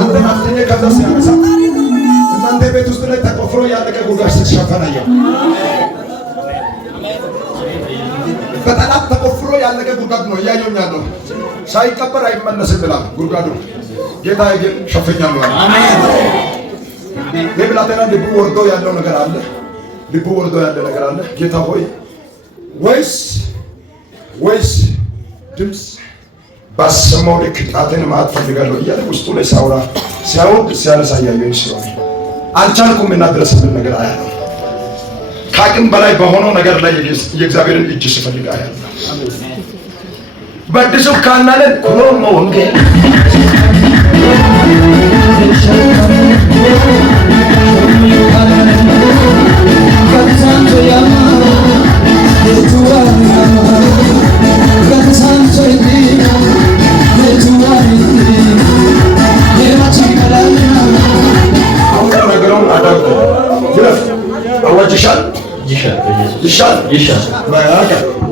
አንተ ናፍተኛ ከዛስ ያነሳ እናንተ ቤት ውስጥ ላይ ተቆፍሮ ያለቀ ጉድጓድ ስትሸፈናየው በጠላት ተቆፍሮ ያለቀ ጉድጓድ ነው እያየሁኝ ያለው። ሳይቀበር አይመለስም ብላ ጉድጓዱ ጌታ ግን ሸፈኛለሁ። አሜን። ለብላቴና ልቡ ወርዶ ያለው ነገር አለ። ልቡ ወርዶ ያለ ነገር አለ። ጌታ ሆይ ወይስ ድምፅ ባሰማው ልክ ጣቴን ማት ፈልጋለሁ እያለ ውስጡ ላይ ሲያወድ ሲያነሳ እያየሁኝ ስለሆነ አልቻልኩም እና ድረስብን ነገር አያለሁ። ከአቅም በላይ በሆነው ነገር ላይ የእግዚአብሔርን እጅ ስፈልግ አያለሁ። በአዲሱ ካናለን ኮሞ ወንጌል ይሻል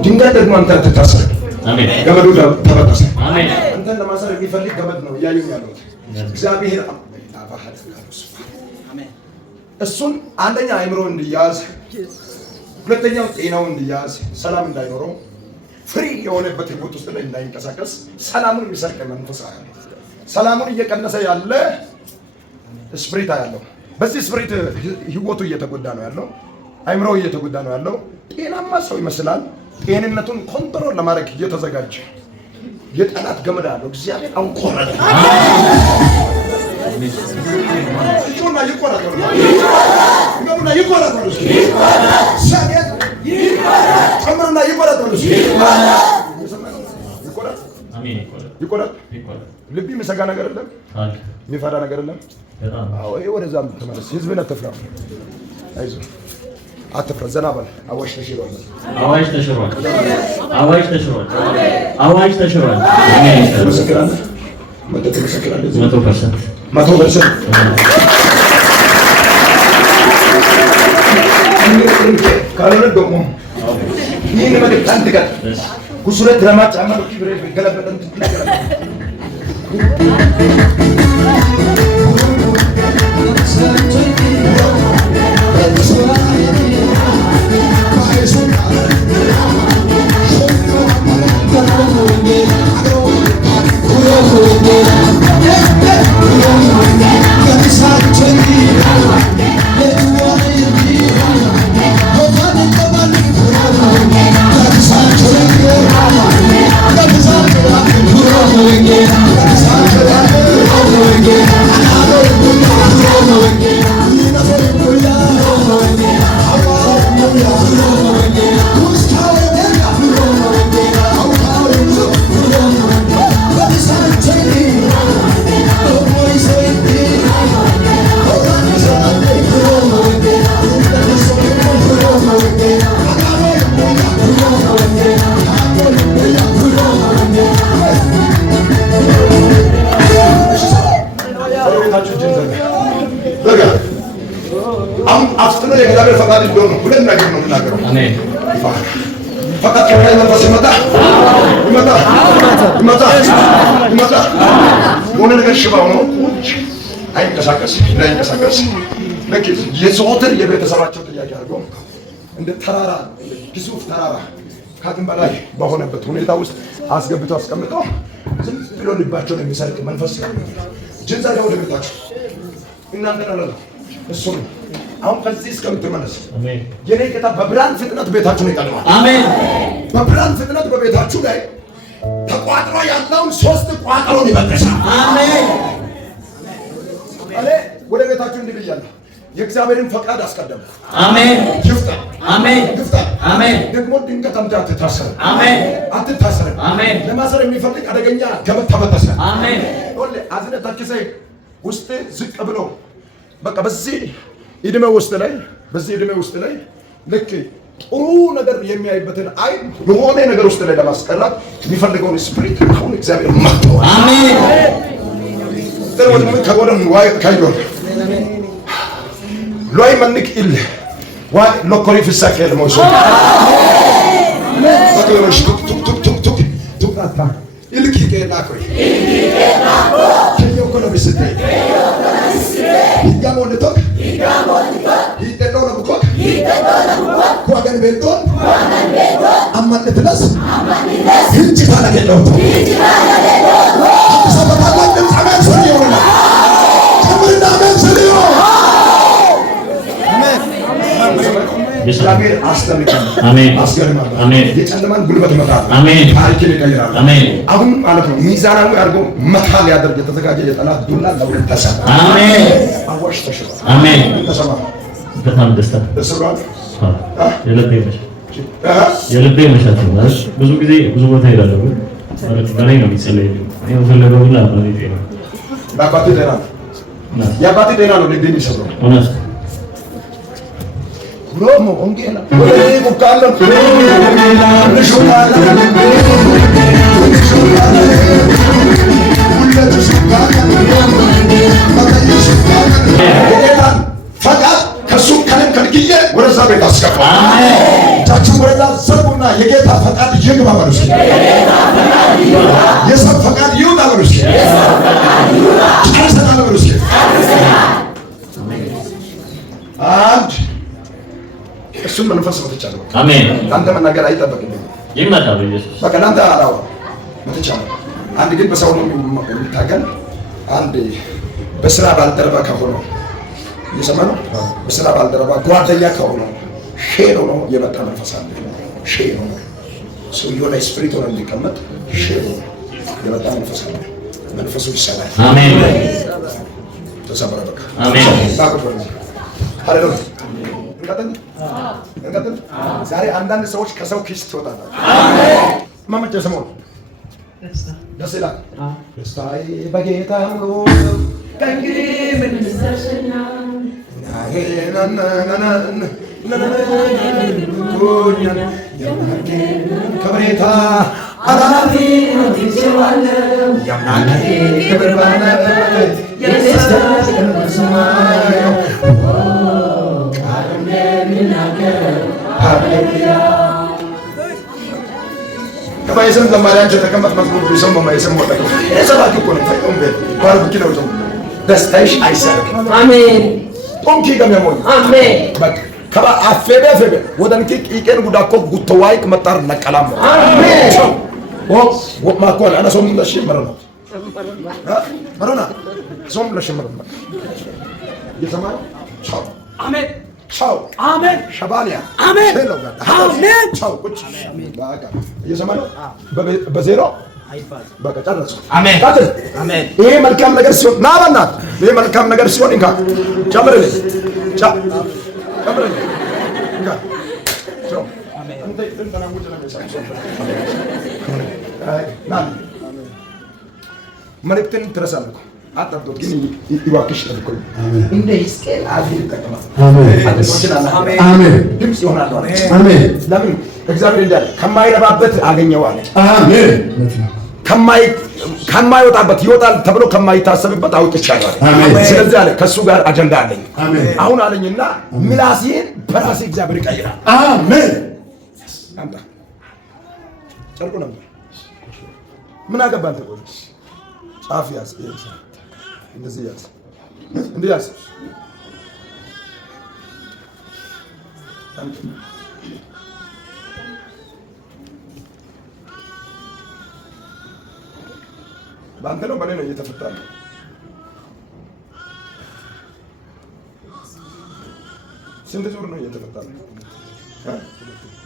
ድንጋይ ደግሞ አንተ ትታሰር። አሜን። ገመዱ ተበጠሰ። አሜን። አንተን ለማሰር የሚፈልግ ገመድ ነው እያየሁ ያለሁት። እግዚአብሔር እሱን አንደኛ አእምሮ እንዲያዝ፣ ሁለተኛው ጤናው እንዲያዝ፣ ሰላም እንዳይኖረው፣ ፍሪ የሆነበት ህይወት ውስጥ ላይ እንዳይንቀሳቀስ ሰላሙን የሚሰርቅ መንፈስ አለ። ሰላሙን እየቀነሰ ያለ ስፕሪት ያለው በዚህ ስፕሪት ህይወቱ እየተጎዳ ነው ያለው። አእምሮ እየተጎዳ ነው ያለው። ጤናማ ሰው ይመስላል። ጤንነቱን ኮንትሮል ለማድረግ እየተዘጋጀ የጠላት ገመድ አለው። እግዚአብሔር አሁን ቆረጠ። ልብ የሚሰጋ ነገር የለም፣ የሚፈራ ነገር የለም። ወደዛ ተመለስ። ህዝብን አትፍራ፣ አይዞህ አትፍራ፣ ዘና በል። አዋጅ ተሽሯል፣ አዋጅ ተሽሯል፣ አዋጅ ተሽሯል፣ አዋጅ ተሽሯል። ትመሰክራለህ፣ መተህ ትመሰክራለህ። 100% ካልሆነ ደግሞ ይህን መልዕክት አንድ ቀን ኩሱረት ለማጫማ ኪብሬ ገለበጠን አፍጥኖ የእግዚአብሔር ፈቃድ እንደሆነ ሁለት ነገር ነው የምናገረው። አሜን። ፈቃድ ከላይ መንፈስ ይመጣ ሆነ ነገር ሽባው ነው አይንቀሳቀስ ልክ የዘወትር የቤተሰባቸው ጥያቄ አድርገው እንደ ተራራ ግዙፍ ተራራ ከአቅም በላይ በሆነበት ሁኔታ ውስጥ አስገብቶ አስቀምጠው ዝም ብሎ ልባቸውን የሚሰርቅ መንፈስ ጅንዛ ወደ ቤታቸው እናንተ ነው እሱ ነው። አሁን ከዚህ እስከምትመለስ አሜን። የኔ ጌታ በብርሃን ፍጥነት ቤታችሁን ይቀልማል። አሜን። በብርሃን ፍጥነት በቤታችሁ ላይ ተቋጥሮ ያለውን 3 ቋጠሮን ይበጠሳል። አሜን። አለ ወደ ቤታችሁ እንዲብያለሁ። የእግዚአብሔርን ፈቃድ አስቀደሙ። አሜን። ይፍታ። አሜን። ይፍታ። አሜን። ደግሞ ድንገት አትታሰር። አሜን። አትታሰር። አሜን። ለማሰር የሚፈልግ አደገኛ ገመድ ተበጠሰ። አሜን። ወለ አዝነ ታከሰ ውስጥ ዝቅ ብሎ በቃ በዚህ እድሜ ውስጥ ላይ ልክ ጥሩ ነገር የሚያይበትን አይን የሆነ ነገር ውስጥ ላይ ለማስቀራት የሚፈልገውን ስፕሪት አሁን እግዚአብሔር መጥቷል። አሜን። ደረወት ምን ከጎደን ዋይ ካይዶር ሎይ መንክ ኢል ዋይ ሎኮሪ ፍሳከል ሞሶ አሜን። በተወሽ ቱክ ኢልክ ይገራ ላኮ ከዮ ኮሎ ቢስቴ ይጋሞልቶ ይደሎ ለብኮ ኳገን ቤቶን አማንትነስ ህንጭ ታለገለው ሰበታላን አሜን ሰሪዮ ከምርና አሜን ሰሪዮ እግዚአብሔር አስተምከን አሜን አስገርማለሁ አሜን የጨለማን ጉልበት መታል አሜን ታሪክን ይቀይራል አሜን አሁን ማለት ነው ሚዛናዊ አድርጎ መታል ያደርግ የተዘጋጀ የጠላት ዱላ ለሁለት ተሰማ አሜን አዋሽ ተሽባ አሜን ተሰማ በጣም ደስታ ተሰራ የልቤ መሻት ነው ብዙ ጊዜ ብዙ ቦታ ይላሉ ማለት ጋር ነው የሚጸለይ ነው ፈለገው ሁላ ማለት ነው ለአባቴ ጤና ነው የአባቴ ጤና ነው ልቤ የሚሰራው እውነት Romo ongela wewe mukalla nishukala ulatu shukala makayishukala ፈቃድ ከሱ ከለም ከልክዬ ወደዛ ቤት አስገባ አሜን ታችሁ ወደዛ ዘቡና የጌታ ፈቃድ ይግባ በሉስ የሰው ፈቃድ ይውጣ በሉስ የሰው ፈቃድ ይውጣ ጨርሰናል በሉስ አንድ እሱም መንፈስ ነው ተቻለው አሜን አንተ መናገር አይጠበቅብኝም ይመጣው ኢየሱስ በቃ አንተ አራው ተቻለው አንድ ግን በሰው ነው የሚታገል አንድ በስራ ባልደረባ ከሆነ ይሰማሉ በስራ ባልደረባ ጓደኛ ከሆነ ሼር ነው የመጣ መንፈስ አለ ሼር ነው ሰው የሆነ ስፒሪት ሆነ እንዲቀመጥ ሼር ነው የመጣ መንፈስ አለ መንፈሱ ይሰራል አሜን ተሰበረ በቃ አሜን ታቆፈ ሃሌሉያ እንቀጥል ዛሬ አንዳንድ ሰዎች ከሰው ኪስ ትወጣላችሁ አሜን ማመጨ ሰሞን ደስ ይላል ደስታዬ በጌታ ሙሉ ከእንግዲህ ምን ይሰሸኛል ከብሬታ አላፊ ይችላልው ያምናኔ ክብር ባለበት የደስታሽ ከመስማየው ቃሉን የሚናገር ሃሌሉያ ከማይሰም ዘማሪያን ተቀመጥ መዝሙር ቢሰሙ ማይሰም ወጣው የሰባት እኮ ነው ታይቶም ባርኩ ነው ተው ደስታሽ አይሰረክ አሜን ቶንኪ ገመሞኝ አሜን በቃ ከባ አፈበ ወደንኪ ይቀን ጉዳኮ ጉተዋይክ መጣር ነቀላም አሜን ወ ማኮል አና ሶም ለሽ መረና መረና ሶም ለሽ መረና የሰማይ ቻው አሜን ቻው አሜን ሸባሊያ አሜን አሜን ቻው ቁጭ በቃ የሰማይ በዜሮ በቃ ጨረሱ አሜን አሜን ይሄ መልካም ነገር ሲሆን ናባናት ይሄ መልካም ነገር ሲሆን እንካ ጨምርልኝ ጨምርልኝ እንካ ቻው አሜን አንተ እንተና ሙጭ ነው የሚሳሰው ና መልእክትን ትረሳለህ አጣጥቶ ግን ይዋክሽ ተልኮ እንደ ይስቀል አብይ ተቀመጥ አሜን አሜን ድምጽ ይሆናል አሜን ለምን እግዚአብሔር እንዳለ ከማይረባበት አገኘው አለ አሜን ከማይወጣበት ይወጣል ተብሎ ከማይታሰብበት አውጥቻለሁ አሜን ስለዚህ አለ ከሱ ጋር አጀንዳ አለኝ አሜን አሁን አለኝና ምላሴን በራሴ እግዚአብሔር ይቀይራል አሜን አንተ ጨርቁ ነበር ምን አገባን ተቆይ ጻፍ ያዝ እንደዚህ ያዝ እንዴ ያዝ ባንተ ነው በኔ ነው እየተፈታለ ስንት ዙር ነው እየተፈታለ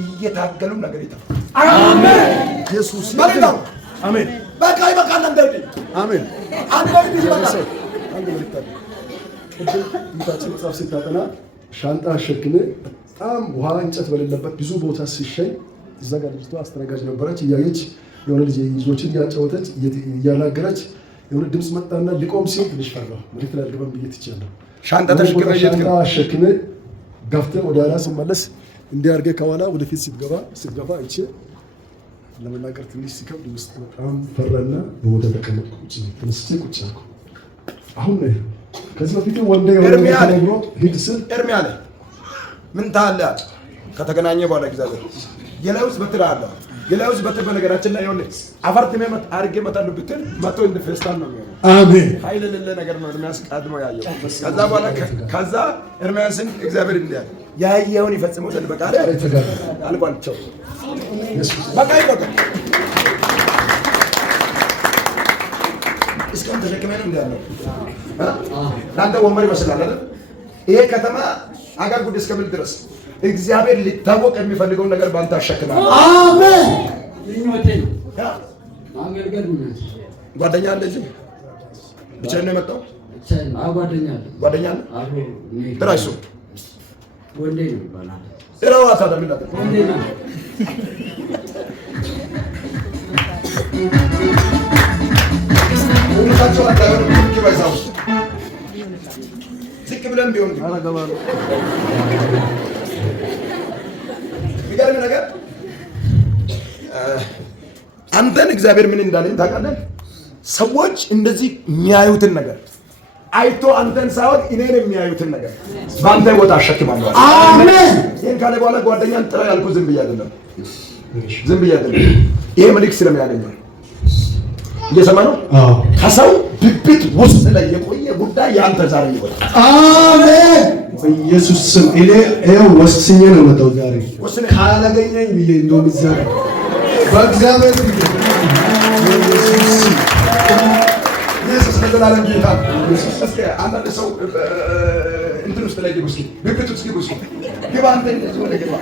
እየታገሉ ነገር ይተፈታ አሜን ኢየሱስ ይባርክ አሜን በቃ ይበቃል እንደዚህ አሜን አንተ እንዲህ ይበቃል አንተ ልትጠቅ ቅድም እንታችን ጻፍ ሲታጠና ሻንጣ አሸክሜ በጣም ውሃ እንጨት በሌለበት ብዙ ቦታ ሲሸኝ እዛ ጋር ልጅቷ አስተናጋጅ ነበረች እያየች የሆነ ልጅ ይዞችን ያጫወተች እያናገረች የሆነ ድምጽ መጣና ሊቆም ሲል ትንሽ ፈራሁ ማለት ላይ አልገባም ብዬ ትቻለሁ ሻንጣ ተሸክሜ ገፍተ ወደ ኋላ ስመለስ እንዲያርገ ከኋላ ወደፊት ስትገባ አይቼ ለመናገር ትንሽ ሲከብድ ውስጥ በጣም ፈራና ወደ ተቀመጥኩ ተነስቼ ቁጭ አልኩ አሁን ነው ከዚህ በፊት ወንደ የሆነ ነው ሂድ ስል ኤርሚያ ምን ታለ ከተገናኘ በኋላ እግዚአብሔር የለውስ በትራ አለ ግላውስ በነገራችን ላይ ይኸውልህ አፈርት መመት አርጌ መጣሉ ብትል መቶ እንደ ፌስታል ነው የሚሆነው። አሜን። ኃይል የሌለ ነገር ነው ኤርምያስ ቀድሞ ያየው። ከዛ በኋላ ከዛ ኤርምያስን እግዚአብሔር እንዲያል ያየውን ይፈጽመው ዘንድ በቃል አልባልቸው በቃ ይበቃል። እስካሁን ተሸክመህ ነው እንዳለው ለአንተ ወንበር ይመስላል አይደል? ይሄ ከተማ አጋር ጉድ እስከምን ድረስ እግዚአብሔር ሊታወቅ የሚፈልገውን ነገር ባንተ አሸክማል። አሜን። ጓደኛ አለ እዚህ ብቻዬን ነው የመጣው። ጓደኛ አለ ጥራይሱ ወንዴ ነው ይባላል። ጥራው አታደምላ ወንዴ ነው ሁላችሁ አታዩም። ይባይዛው ዝቅ ብለን ቢሆን የሚገርም ነገር አንተን እግዚአብሔር ምን እንዳለኝ ታውቃለህ? ሰዎች እንደዚህ የሚያዩትን ነገር አይቶ አንተን ሳይሆን እኔን የሚያዩትን ነገር በአንተ ቦታ አሸክማለሁ። አሜን። ይህን ካለ በኋላ ጓደኛን ጥራ ያልኩህ ዝም ብዬ አይደለም፣ ዝም ብዬ አይደለም። ይሄ መልእክት ስለሚያገኘው እየሰማ ነው። ከሰው ብብት ውስጥ ላይ የቆየ ጉዳይ ያንተ ዛሬ ይወጣል። አሜን። በኢየሱስ ስም እኔ ይኸው ወስኜ ነው የመጣው ዛሬ። ካላገኘኝ ብዬ እንደውም ዛሬ በእግዚአብሔር ኢየሱስ ለዘላለም ጌታ። እስኪ አንዳንድ ሰው እንትን ውስጥ ላይ ግቡ፣ እስኪ ብብት ውስጥ ግቡ፣ እስኪ ግባ። አንተ እንደዚህ ወደ ግባ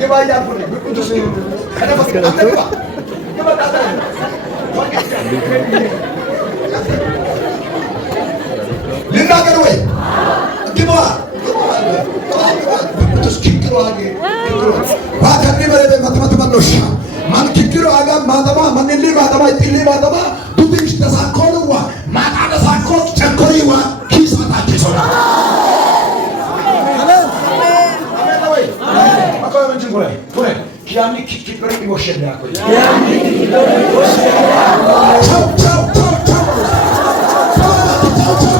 ግባ እያልኩ ነው። ብብት ውስጥ ግባ። ልናገር ወይ ግባ ባከኒ በለበ መተመት መኖሻ ማን ኪክሮ አጋ ማተማ ማንሊ ማተማ ጥሊ ማተማ ዱትሽ ተሳኮልዋ ማታ ተሳኮ ቸኮይዋ ኪስማታ ኪሶና ያኒ ኪክሮ ይወሸዳ ኮይ ያኒ ኪክሮ ይወሸዳ ቻው ቻው ቻው ቻው ቻው ቻው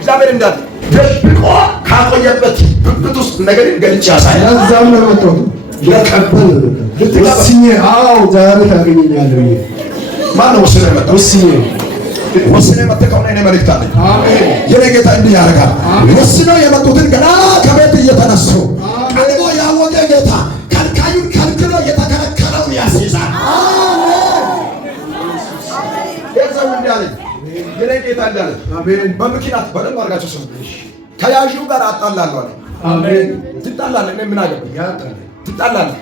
እግዚአብሔር እንዳለ ደብቆ ካቆየበት ብብት ውስጥ ነገርን ገልጬ ያሳያል። እዛም ነው መጥቶ ለቀበል ወስኜ ዛሬ ታገኘኛለህ። ማነው ወስኜ መጣው? ወስኜ መጥተው እኔ መልእክት አለኝ። አሜን። የኔ ጌታ እንዲህ ያደርጋል። ወስነው የመጡትን ገና ከቤት እየተነሱ ቀድሞ ያወቀ ጌታ ከልካዩን ከልክሎ የተከለከለውን ያስይዛል። የሰው እንዳለኝ የኔ ጌታ እንዳለ በምክንያት በደንብ አድርጋችሁ ስሙ። ከያዢው ጋር አጣላለሁ አለ። አሜን። ትጣላለህ። እኔ ምን አገባኝ? ትጣላለህ።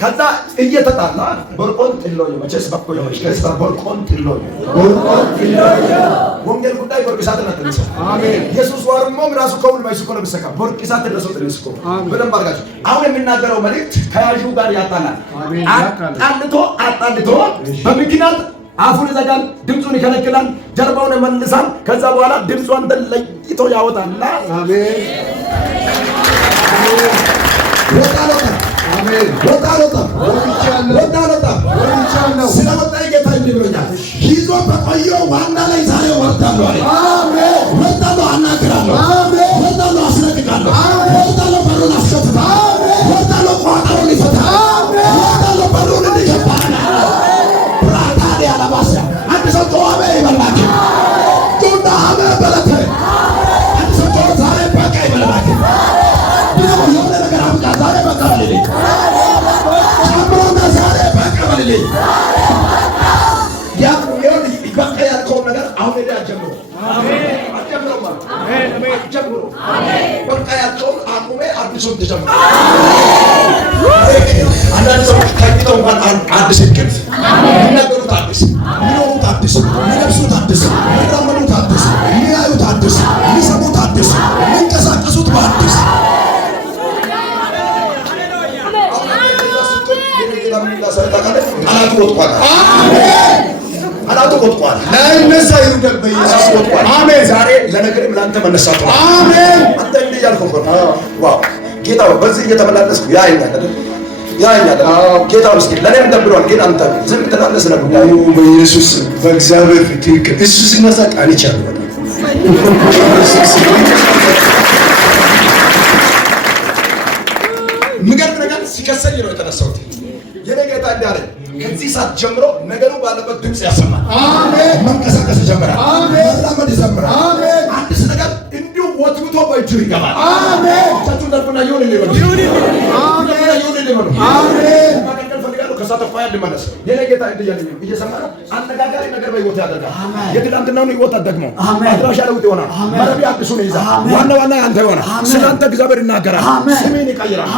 ከዛ እየተጣላ ቦርቆን ጥሎኝ መቼስ በቆየ መቼስ ቦርቆን ጥሎኝ ወንጌል ጉዳይ ቦርቂሳት ነጥልሰ አሜን። ኢየሱስ ወርሞ ራሱ ከሁሉ ማይስኮ ለምሰካ ቦርቂሳት ደረሰው ጥልስኮ በደንብ አድርጋችሁ አሁን የምናገረው መልእክት ከያዢው ጋር ያጣላል። አጣልቶ በምክንያት አፉን ይዘጋል፣ ድምፁን ይከለክላል፣ ጀርባውን ይመልሳል። ከዛ በኋላ ድምፁ አንተን ለይቶ ያወጣልና አሜን። ስለወጣ ጌታ እንዲህ ብሎኛል። ይዞ በቆየው ዋና ላይ ዛሬ ወርዳለሁ አለ። ወርዳለሁ፣ አናግራለሁ፣ ወርዳለሁ፣ አስለቅቃለሁ፣ ወርዳለሁ፣ በሩን አስከፍታለሁ፣ ወርዳለሁ፣ ቋጠሮን ይፈታል፣ ወርዳለሁ፣ በሩን እንዲገባል ያላባሰ አንድ ሰው ተዋበ ይበላክ ዱና አመ በለተ አንድ ሰው ዛሬ በቃ ይበላክ ደግሞ የሆነ ነገር አምጣ ዛሬ በቃ በልልኝ ጨምሮና ዛሬ በቃ በልልኝ ያ ይሁን በቃ ያልከውን ነገር አሁን ሄደ አጀምሮ አሜን አጀምሮ ማለት አሜን አሜን አጀምሮ አሜን በቃ ያልከውን አቁሜ አዲሱን ተጀምሮ አንዳንድ ሰዎች ታይተው እንኳን አዲስ እንቅልፍ የሚናገሩት አዲስ፣ የሚኖሩት አዲስ፣ የሚለብሱት አዲስ፣ የሚራመዱት አዲስ፣ የሚያዩት አዲስ፣ የሚሰሙት አዲስ፣ የሚንቀሳቀሱት በአዲስ አናቱ ወጥቋል። አናቱ ወጥቋል። ለእነዛ ይሁን በኢየሱስ ወጥቋል። አሜን። ዛሬ ለነገርም ለአንተ መነሳት ነው። አሜን። አንተ እንዲህ ያልከው ዋው ጌታ በዚህ እየተመላለስኩ ያየኛል ጌታ ምስኪን ለኔም ደብሯል። ግን አንተ ዝም ትላለህ ስለ ጉዳዩ በኢየሱስ በእግዚአብሔር ፊት እሱ ሲነሳ ቃል ይቻላል። ምገርም ነገር ሲከሰኝ ነው የተነሳሁት። የኔ ጌታ እንዳለ ከዚህ ሰዓት ጀምሮ ነገሩ ባለበት ድምፅ ያሰማል። አሜን። መንቀሳቀስ ይጀምራል። አሜን። መራመድ ይጀምራል። አሜን። አዲስ ነገር እንዲሁ ወጥቶ በእጁ ይገባል። አሜን። ታቱ ደርፈና ይሁን ይለበሉ አሜን። ይሁን ይለበሉ አሜን። ማቀቀል ፈልጋለሁ ከሳተ ፋያ ልመለስ። የኔ ጌታ እንደያለኝ እየሰማ ነው። አነጋጋሪ ነገር በህይወት ያደርጋል። የትላንትናውን ህይወት አደግሞ አድራሻ ለውጥ ይሆናል። መረቢ አዲሱን ይይዛል። ዋና ያንተ ይሆናል። ስለአንተ እግዚአብሔር ይናገራል። ስሜን ይቀይራል።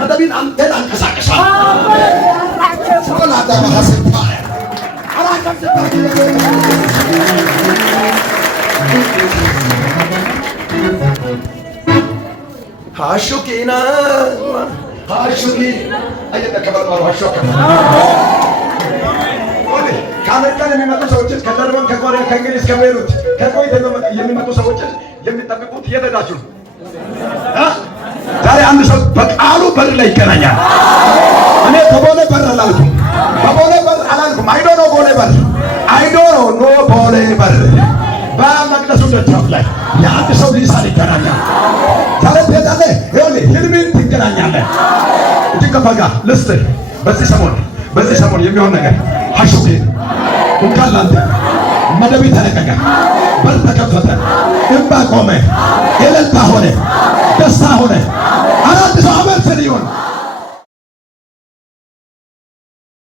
መደቢን አንተን አንቀሳቀሳል። አሜን። ሶላታ ማሐሰባ አራከም ሃሹኪና ሃሹኪ አየተ ከበርባሩ ሃሹካ ከአሜሪካን የሚመጡ ሰዎችን ከጀርመን ከኮሪያ ከእንግሊዝ ከቤሩት ከኮይት የሚመጡ ሰዎችን የሚጠብቁት የት ሄዳችሁ? ዛሬ አንድ ሰው በቃሉ በር ላይ ይገናኛል። እኔ ከቦሌ በር አላልኩም፣ በቦሌ በር አላልኩም። አይዶ ነው ቦሌ በር አይዶ ነው ኖ ቦሌ በር በመቅደሱ ደጃፍ ላይ የአንድ ሰው ሊሳን ይገናኛል። ዛሬ ትሄዳለህ፣ ይኸውልህ ህልምን ትገናኛለህ። እጅግ ልስጥህ በዚህ ሰሞን የሚሆን ነገር ሐሹኬ እንኳን ላንተ መደብ ተለቀቀ፣ በር ተከፈተ፣ እንባ ቆመ፣ እልልታ ሆነ፣ ደስታ ሆነ። አራት ሰው አመት ይሁን